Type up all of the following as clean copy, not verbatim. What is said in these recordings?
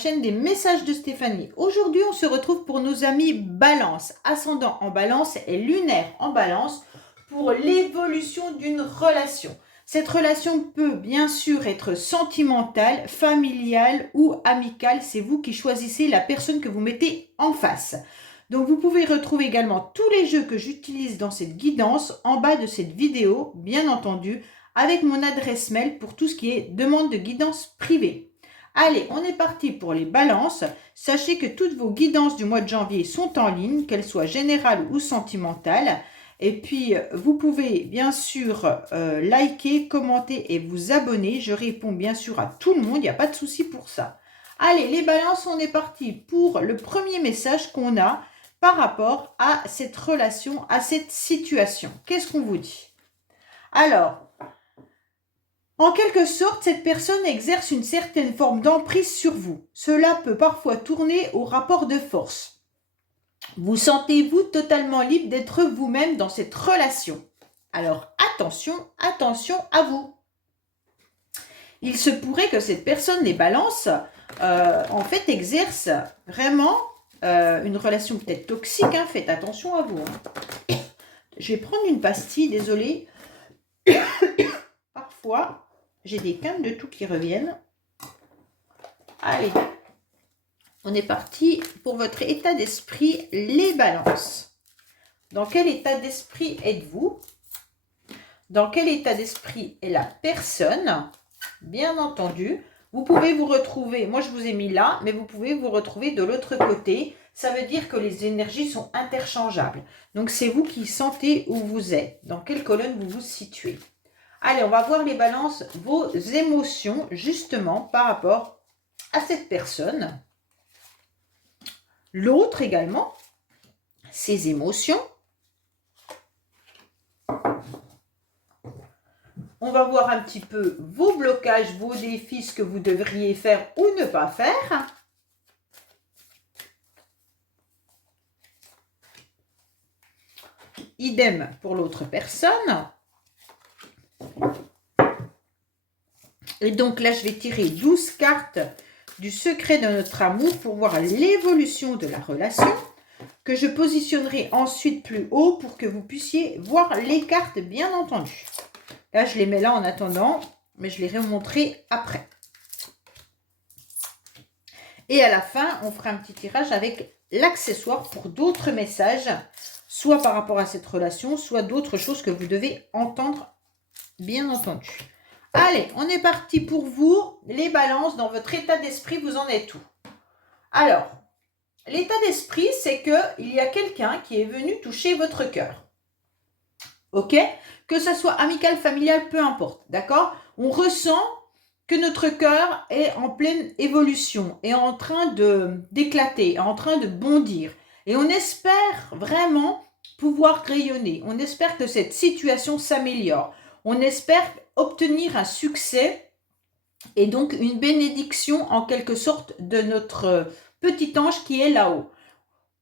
chaîne des messages de Stéphanie. Aujourd'hui, on se retrouve pour nos amis Balance, ascendant en Balance et lunaire en Balance pour l'évolution d'une relation. Cette relation peut bien sûr être sentimentale, familiale ou amicale. C'est vous qui choisissez la personne que vous mettez en face. Donc vous pouvez retrouver également tous les jeux que j'utilise dans cette guidance en bas de cette vidéo, bien entendu, avec mon adresse mail pour tout ce qui est demande de guidance privée. Allez, on est parti pour les balances. Sachez que toutes vos guidances du mois de janvier sont en ligne, qu'elles soient générales ou sentimentales. Et puis, vous pouvez bien sûr liker, commenter et vous abonner. Je réponds bien sûr à tout le monde, il n'y a pas de souci pour ça. Allez, les balances, on est parti pour le premier message qu'on a par rapport à cette relation, à cette situation. Qu'est-ce qu'on vous dit? Alors, en quelque sorte, cette personne exerce une certaine forme d'emprise sur vous. Cela peut parfois tourner au rapport de force. Vous sentez-vous totalement libre d'être vous-même dans cette relation? Alors attention, attention à vous. Il se pourrait que cette personne, les balances, en fait exerce vraiment une relation peut-être toxique. Hein. Faites attention à vous. Hein. Je vais prendre une pastille, désolée. Parfois, j'ai des quintes de tout qui reviennent. Allez, on est parti pour votre état d'esprit, les balances. Dans quel état d'esprit êtes-vous? Dans quel état d'esprit est la personne? Bien entendu, vous pouvez vous retrouver, moi je vous ai mis là, mais vous pouvez vous retrouver de l'autre côté. Ça veut dire que les énergies sont interchangeables. Donc c'est vous qui sentez où vous êtes, dans quelle colonne vous vous situez. Allez, on va voir les balances, vos émotions, justement, par rapport à cette personne. L'autre également, ses émotions. On va voir un petit peu vos blocages, vos défis, ce que vous devriez faire ou ne pas faire. Idem pour l'autre personne. Et donc là, je vais tirer 12 cartes du secret de notre amour pour voir l'évolution de la relation, que je positionnerai ensuite plus haut pour que vous puissiez voir les cartes, bien entendu. Là, je les mets là en attendant, mais je les remontrerai après. Et à la fin, on fera un petit tirage avec l'accessoire pour d'autres messages, soit par rapport à cette relation, soit d'autres choses que vous devez entendre, bien entendu. Allez, on est parti pour vous, les balances, dans votre état d'esprit, vous en êtes où? Alors, l'état d'esprit, c'est qu'il y a quelqu'un qui est venu toucher votre cœur. Ok? Que ce soit amical, familial, peu importe, d'accord? On ressent que notre cœur est en pleine évolution, est en train d'éclater, en train de bondir. Et on espère vraiment pouvoir rayonner. On espère que cette situation s'améliore. On espère obtenir un succès et donc une bénédiction en quelque sorte de notre petit ange qui est là-haut.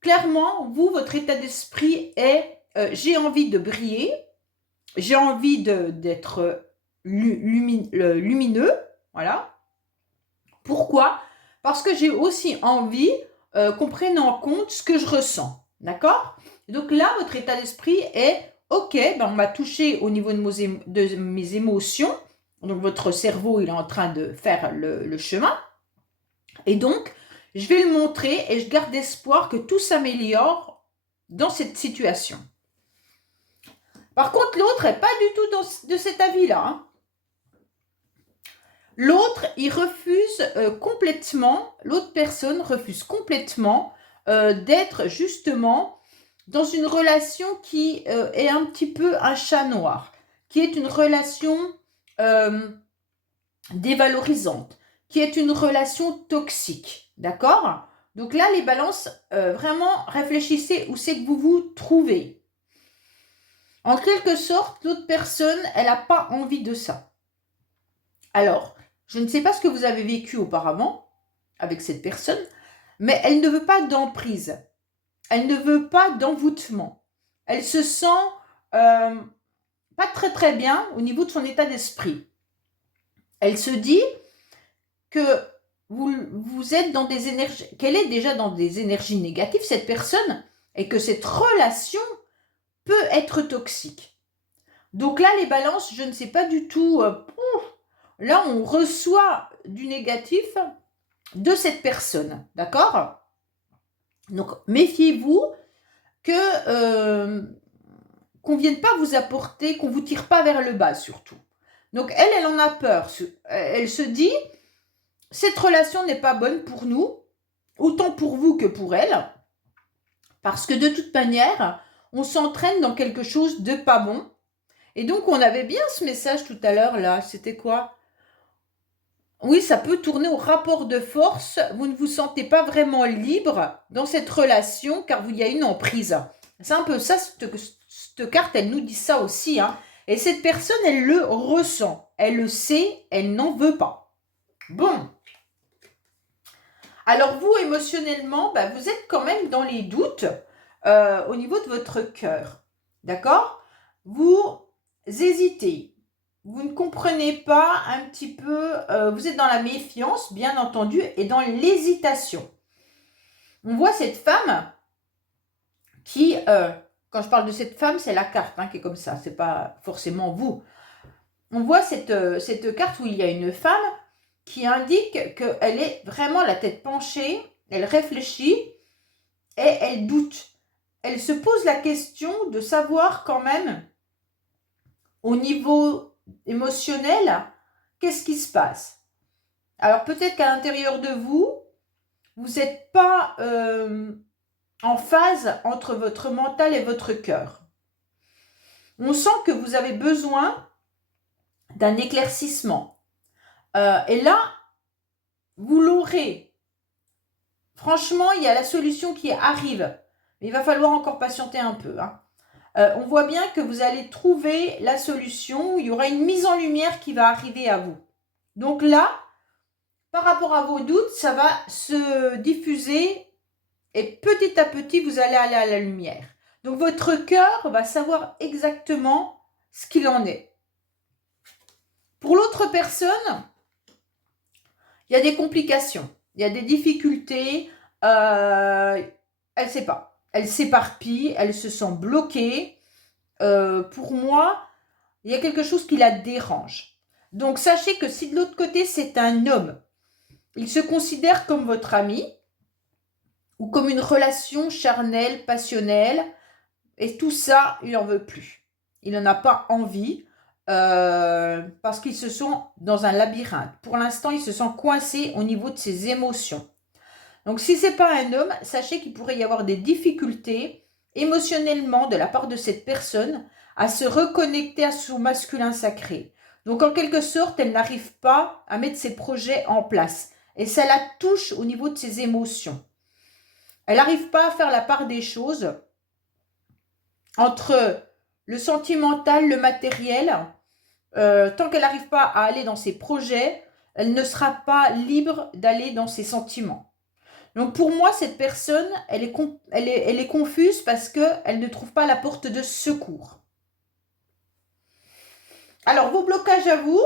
Clairement, vous, votre état d'esprit est j'ai envie de briller, j'ai envie d'être lumineux, voilà. Pourquoi? Parce que j'ai aussi envie qu'on prenne en compte ce que je ressens, d'accord? Donc là, votre état d'esprit est ok, ben on m'a touché au niveau de mes émotions. Donc votre cerveau, il est en train de faire le chemin. Et donc, je vais le montrer et je garde espoir que tout s'améliore dans cette situation. Par contre, l'autre n'est pas du tout de cet avis-là. Hein. L'autre, il refuse complètement, l'autre personne refuse complètement d'être justement dans une relation qui est un petit peu un chat noir, qui est une relation dévalorisante, qui est une relation toxique, d'accord? Donc là, les balances, vraiment, réfléchissez où c'est que vous vous trouvez. En quelque sorte, l'autre personne, elle n'a pas envie de ça. Alors, je ne sais pas ce que vous avez vécu auparavant avec cette personne, mais elle ne veut pas d'emprise. Elle ne veut pas d'envoûtement. Elle se sent pas très très bien au niveau de son état d'esprit. Elle se dit que vous êtes dans des énergies, qu'elle est déjà dans des énergies négatives, cette personne, et que cette relation peut être toxique. Donc là, les balances, je ne sais pas du tout. Là, on reçoit du négatif de cette personne, d'accord? Donc, méfiez-vous qu'on ne vienne pas vous apporter, qu'on ne vous tire pas vers le bas surtout. Donc, elle en a peur. Elle se dit, cette relation n'est pas bonne pour nous, autant pour vous que pour elle, parce que de toute manière, on s'entraîne dans quelque chose de pas bon. Et donc, on avait bien ce message tout à l'heure, là. C'était quoi? Oui, ça peut tourner au rapport de force. Vous ne vous sentez pas vraiment libre dans cette relation car il y a une emprise. C'est un peu ça, cette carte, elle nous dit ça aussi. Hein. Et cette personne, elle le ressent. Elle le sait, elle n'en veut pas. Bon. Alors vous, émotionnellement, vous êtes quand même dans les doutes au niveau de votre cœur. D'accord? Vous hésitez. Vous ne comprenez pas un petit peu, vous êtes dans la méfiance, bien entendu, et dans l'hésitation. On voit cette femme qui, quand je parle de cette femme, c'est la carte qui est comme ça, c'est pas forcément vous. On voit cette carte où il y a une femme qui indique qu'elle est vraiment la tête penchée, elle réfléchit et elle doute. Elle se pose la question de savoir quand même, au niveau émotionnel, qu'est-ce qui se passe? Alors peut-être qu'à l'intérieur de vous, vous n'êtes pas en phase entre votre mental et votre cœur. On sent que vous avez besoin d'un éclaircissement. Et là, vous l'aurez. Franchement, il y a la solution qui arrive. Mais il va falloir encore patienter un peu. On voit bien que vous allez trouver la solution. Il y aura une mise en lumière qui va arriver à vous. Donc là, par rapport à vos doutes, ça va se diffuser et petit à petit, vous allez aller à la lumière. Donc votre cœur va savoir exactement ce qu'il en est. Pour l'autre personne, il y a des complications, il y a des difficultés, elle ne sait pas. Elle s'éparpille, elle se sent bloquée. Pour moi, il y a quelque chose qui la dérange. Donc sachez que si de l'autre côté, c'est un homme, il se considère comme votre ami ou comme une relation charnelle, passionnelle, et tout ça, il n'en veut plus. Il n'en a pas envie parce qu'ils se sont dans un labyrinthe. Pour l'instant, il se sent coincé au niveau de ses émotions. Donc, si ce n'est pas un homme, sachez qu'il pourrait y avoir des difficultés émotionnellement de la part de cette personne à se reconnecter à son masculin sacré. Donc, en quelque sorte, elle n'arrive pas à mettre ses projets en place. Et ça la touche au niveau de ses émotions. Elle n'arrive pas à faire la part des choses entre le sentimental, le matériel. Tant qu'elle n'arrive pas à aller dans ses projets, elle ne sera pas libre d'aller dans ses sentiments. Donc pour moi, cette personne, elle est confuse parce qu'elle ne trouve pas la porte de secours. Alors, vos blocages à vous,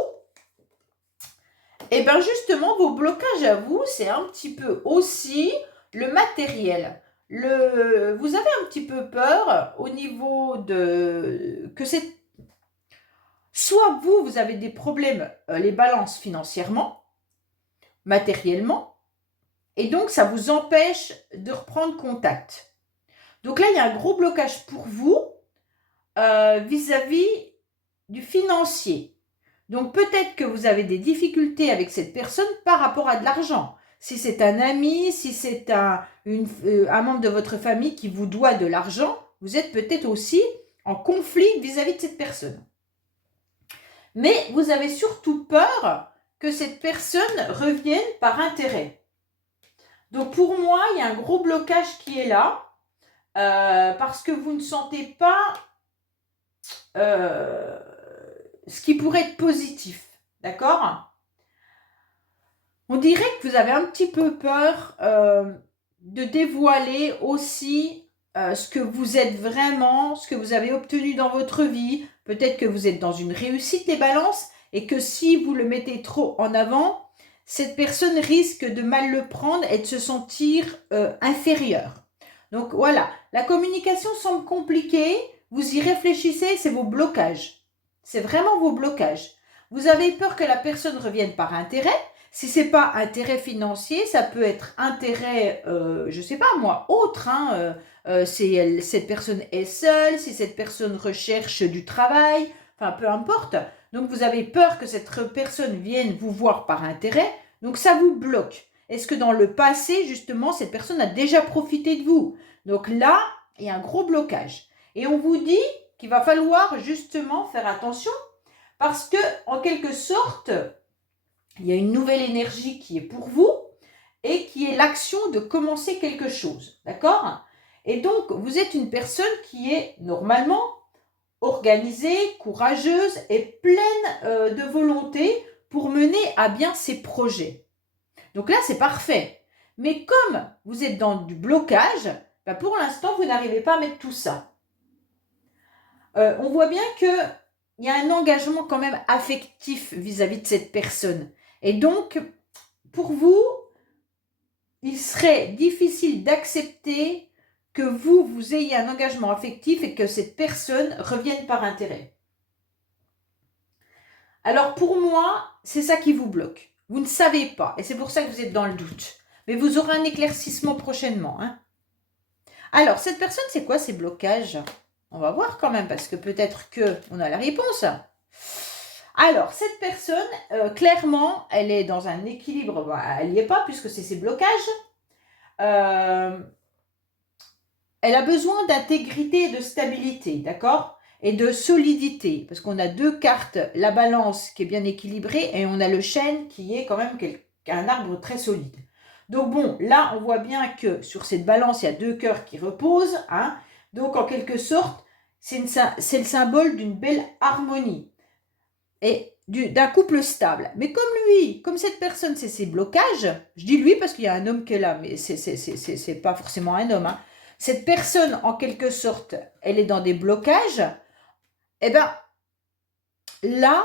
et bien justement, vos blocages à vous, c'est un petit peu aussi le matériel. Vous avez un petit peu peur au niveau de... que c'est... Soit vous avez des problèmes, les balances financièrement, matériellement, et donc ça vous empêche de reprendre contact. Donc là, il y a un gros blocage pour vous vis-à-vis du financier. Donc peut-être que vous avez des difficultés avec cette personne par rapport à de l'argent. Si c'est un ami, si c'est un membre de votre famille qui vous doit de l'argent, vous êtes peut-être aussi en conflit vis-à-vis de cette personne. Mais vous avez surtout peur que cette personne revienne par intérêt. Donc pour moi, il y a un gros blocage qui est là parce que vous ne sentez pas ce qui pourrait être positif. D'accord ? On dirait que vous avez un petit peu peur de dévoiler aussi ce que vous êtes vraiment, ce que vous avez obtenu dans votre vie. Peut-être que vous êtes dans une réussite, les balances, et que si vous le mettez trop en avant, cette personne risque de mal le prendre et de se sentir inférieure. Donc voilà, la communication semble compliquée, vous y réfléchissez, c'est vos blocages. C'est vraiment vos blocages. Vous avez peur que la personne revienne par intérêt. Si ce n'est pas intérêt financier, ça peut être intérêt, je ne sais pas moi, autre. Si cette personne est seule, si cette personne recherche du travail, enfin peu importe. Donc vous avez peur que cette personne vienne vous voir par intérêt, donc ça vous bloque. Est-ce que dans le passé, justement, cette personne a déjà profité de vous? Donc là, il y a un gros blocage. Et on vous dit qu'il va falloir justement faire attention parce que, en quelque sorte, il y a une nouvelle énergie qui est pour vous et qui est l'action de commencer quelque chose. D'accord? Et donc, vous êtes une personne qui est normalement organisée, courageuse et pleine de volonté pour mener à bien ses projets. Donc là, c'est parfait. Mais comme vous êtes dans du blocage, ben pour l'instant, vous n'arrivez pas à mettre tout ça. On voit bien qu'il y a un engagement quand même affectif vis-à-vis de cette personne. Et donc, pour vous, il serait difficile d'accepter que vous ayez un engagement affectif et que cette personne revienne par intérêt. Alors pour moi, c'est ça qui vous bloque. Vous ne savez pas et c'est pour ça que vous êtes dans le doute. Mais vous aurez un éclaircissement prochainement. Alors, cette personne, c'est quoi ces blocages? On va voir quand même parce que peut-être qu'on a la réponse. Alors, cette personne, clairement, elle est dans un équilibre. Bon, elle n'y est pas puisque c'est ses blocages. Elle a besoin d'intégrité et de stabilité, d'accord? Et de solidité, parce qu'on a deux cartes, la balance qui est bien équilibrée et on a le chêne qui est quand même un arbre très solide. Donc bon, là, on voit bien que sur cette balance, il y a deux cœurs qui reposent. Donc, en quelque sorte, c'est le symbole d'une belle harmonie et d'un couple stable. Mais comme cette personne, c'est ses blocages, je dis lui parce qu'il y a un homme qui est là, mais c'est pas forcément un homme. Cette personne, en quelque sorte, elle est dans des blocages. Eh bien, là,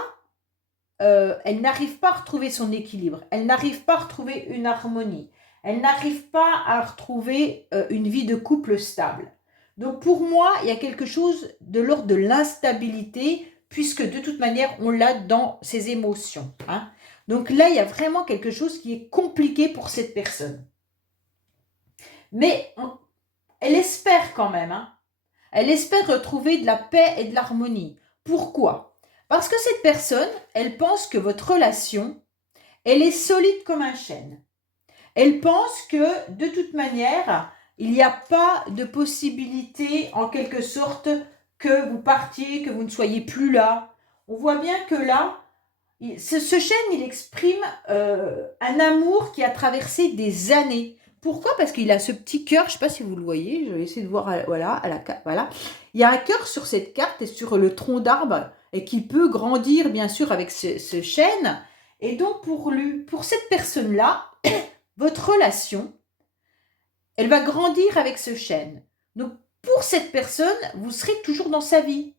elle n'arrive pas à retrouver son équilibre. Elle n'arrive pas à retrouver une harmonie. Elle n'arrive pas à retrouver une vie de couple stable. Donc pour moi, il y a quelque chose de l'ordre de l'instabilité, puisque de toute manière, on l'a dans ses émotions. Donc là, il y a vraiment quelque chose qui est compliqué pour cette personne. Mais elle espère quand même. Elle espère retrouver de la paix et de l'harmonie. Pourquoi? Parce que cette personne, elle pense que votre relation, elle est solide comme un chêne. Elle pense que, de toute manière, il n'y a pas de possibilité, en quelque sorte, que vous partiez, que vous ne soyez plus là. On voit bien que là, ce chêne, il exprime un amour qui a traversé des années. Pourquoi? Parce qu'il a ce petit cœur, je ne sais pas si vous le voyez, je vais essayer de voir, voilà. Il y a un cœur sur cette carte et sur le tronc d'arbre, et qui peut grandir, bien sûr, avec ce chêne. Et donc, pour cette personne-là, votre relation, elle va grandir avec ce chêne. Donc, pour cette personne, vous serez toujours dans sa vie,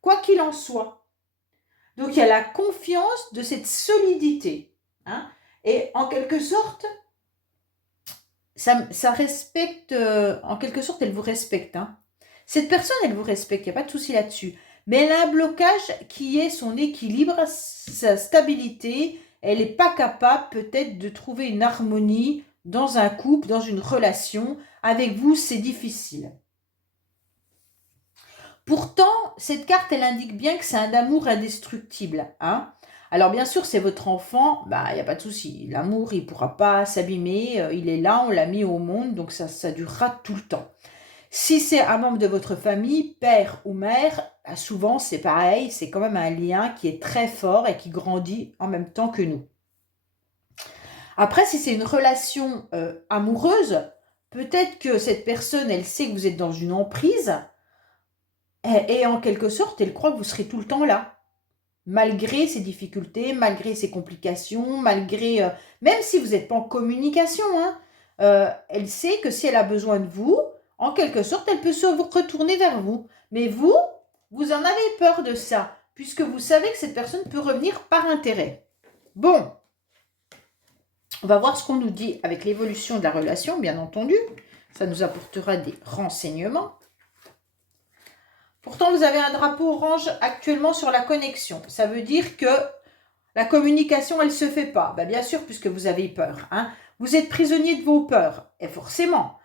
quoi qu'il en soit. Donc, il y a la confiance de cette solidité. Et en quelque sorte, ça respecte, en quelque sorte, elle vous respecte. Cette personne, elle vous respecte, il n'y a pas de souci là-dessus. Mais elle a un blocage qui est son équilibre, sa stabilité. Elle n'est pas capable peut-être de trouver une harmonie dans un couple, dans une relation. Avec vous, c'est difficile. Pourtant, cette carte, elle indique bien que c'est un amour indestructible. Alors bien sûr, c'est votre enfant, il n'y a pas de souci. L'amour, il ne pourra pas s'abîmer, il est là, on l'a mis au monde, donc ça durera tout le temps. Si c'est un membre de votre famille, père ou mère, souvent c'est pareil, c'est quand même un lien qui est très fort et qui grandit en même temps que nous. Après, si c'est une relation amoureuse, peut-être que cette personne, elle sait que vous êtes dans une emprise et en quelque sorte, elle croit que vous serez tout le temps là. Malgré ses difficultés, malgré ses complications, malgré... même si vous n'êtes pas en communication, elle sait que si elle a besoin de vous, en quelque sorte, elle peut se retourner vers vous. Mais vous en avez peur de ça, puisque vous savez que cette personne peut revenir par intérêt. Bon. On va voir ce qu'on nous dit avec l'évolution de la relation, bien entendu. Ça nous apportera des renseignements. Pourtant, vous avez un drapeau orange actuellement sur la connexion. Ça veut dire que la communication, elle ne se fait pas. Ben, bien sûr, puisque vous avez peur. Hein. Vous êtes prisonnier de vos peurs. Et forcément,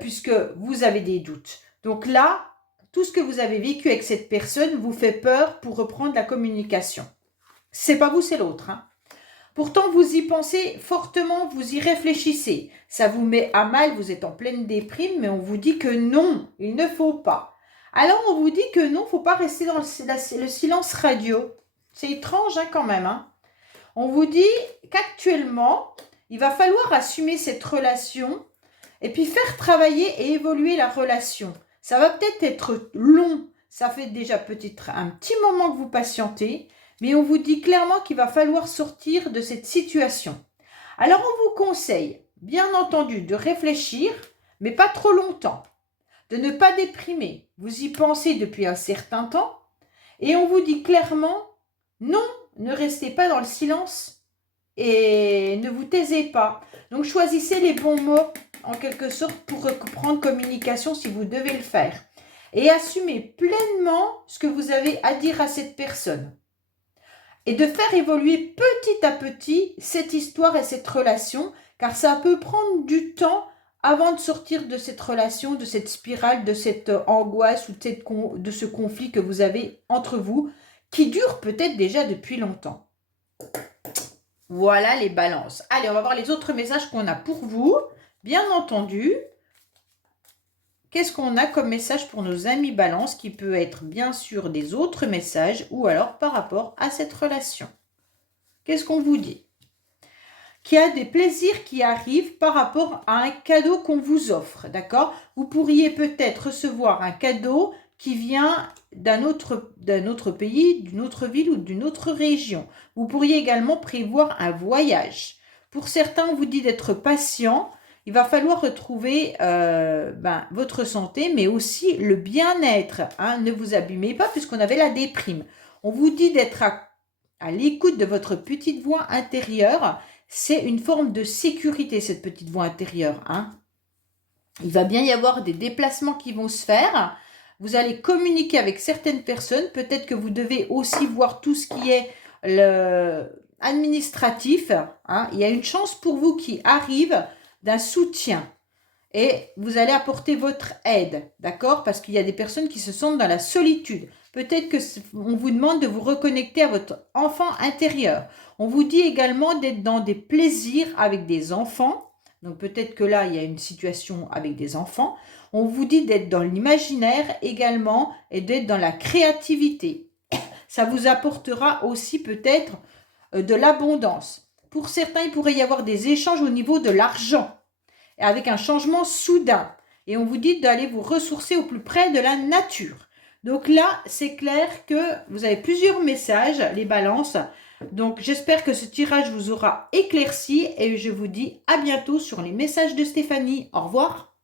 puisque vous avez des doutes. Donc là, tout ce que vous avez vécu avec cette personne vous fait peur pour reprendre la communication. C'est pas vous, c'est l'autre. Hein. Pourtant, vous y pensez fortement, vous y réfléchissez. Ça vous met à mal, vous êtes en pleine déprime, mais on vous dit que non, il ne faut pas. Alors, on vous dit que non, il ne faut pas rester dans le silence radio. C'est étrange hein, quand même. Hein. On vous dit qu'actuellement, il va falloir assumer cette relation et puis faire travailler et évoluer la relation. Ça va peut-être être long, ça fait déjà peut-être un petit moment que vous patientez, mais on vous dit clairement qu'il va falloir sortir de cette situation. Alors on vous conseille, bien entendu, de réfléchir, mais pas trop longtemps, de ne pas déprimer. Vous y pensez depuis un certain temps, et on vous dit clairement, non, ne restez pas dans le silence et ne vous taisez pas. Donc choisissez les bons mots, en quelque sorte, pour reprendre communication si vous devez le faire. Et assumez pleinement ce que vous avez à dire à cette personne. Et de faire évoluer petit à petit cette histoire et cette relation, car ça peut prendre du temps avant de sortir de cette relation, de cette spirale, de cette angoisse ou de ce conflit que vous avez entre vous, qui dure peut-être déjà depuis longtemps. Voilà les balances. Allez, on va voir les autres messages qu'on a pour vous. Bien entendu, qu'est-ce qu'on a comme message pour nos amis balance qui peut être bien sûr des autres messages ou alors par rapport à cette relation. Qu'est-ce qu'on vous dit? Qu'il y a des plaisirs qui arrivent par rapport à un cadeau qu'on vous offre, d'accord? Vous pourriez peut-être recevoir un cadeau qui vient d'un autre pays, d'une autre ville ou d'une autre région. Vous pourriez également prévoir un voyage. Pour certains, on vous dit d'être patient. Il va falloir retrouver votre santé, mais aussi le bien-être. Hein. Ne vous abîmez pas puisqu'on avait la déprime. On vous dit d'être à l'écoute de votre petite voix intérieure. C'est une forme de sécurité, cette petite voix intérieure. Hein. Il va bien y avoir des déplacements qui vont se faire. Vous allez communiquer avec certaines personnes. Peut-être que vous devez aussi voir tout ce qui est administratif. Hein. Il y a une chance pour vous qui arrive d'un soutien. Et vous allez apporter votre aide, d'accord? Parce qu'il y a des personnes qui se sentent dans la solitude. Peut-être qu'on vous demande de vous reconnecter à votre enfant intérieur. On vous dit également d'être dans des plaisirs avec des enfants. Donc peut-être que là, il y a une situation avec des enfants. On vous dit d'être dans l'imaginaire également et d'être dans la créativité. Ça vous apportera aussi peut-être de l'abondance. Pour certains, il pourrait y avoir des échanges au niveau de l'argent avec un changement soudain. Et on vous dit d'aller vous ressourcer au plus près de la nature. Donc là, c'est clair que vous avez plusieurs messages, les balances. Donc j'espère que ce tirage vous aura éclairci et je vous dis à bientôt sur les messages de Stéphanie. Au revoir.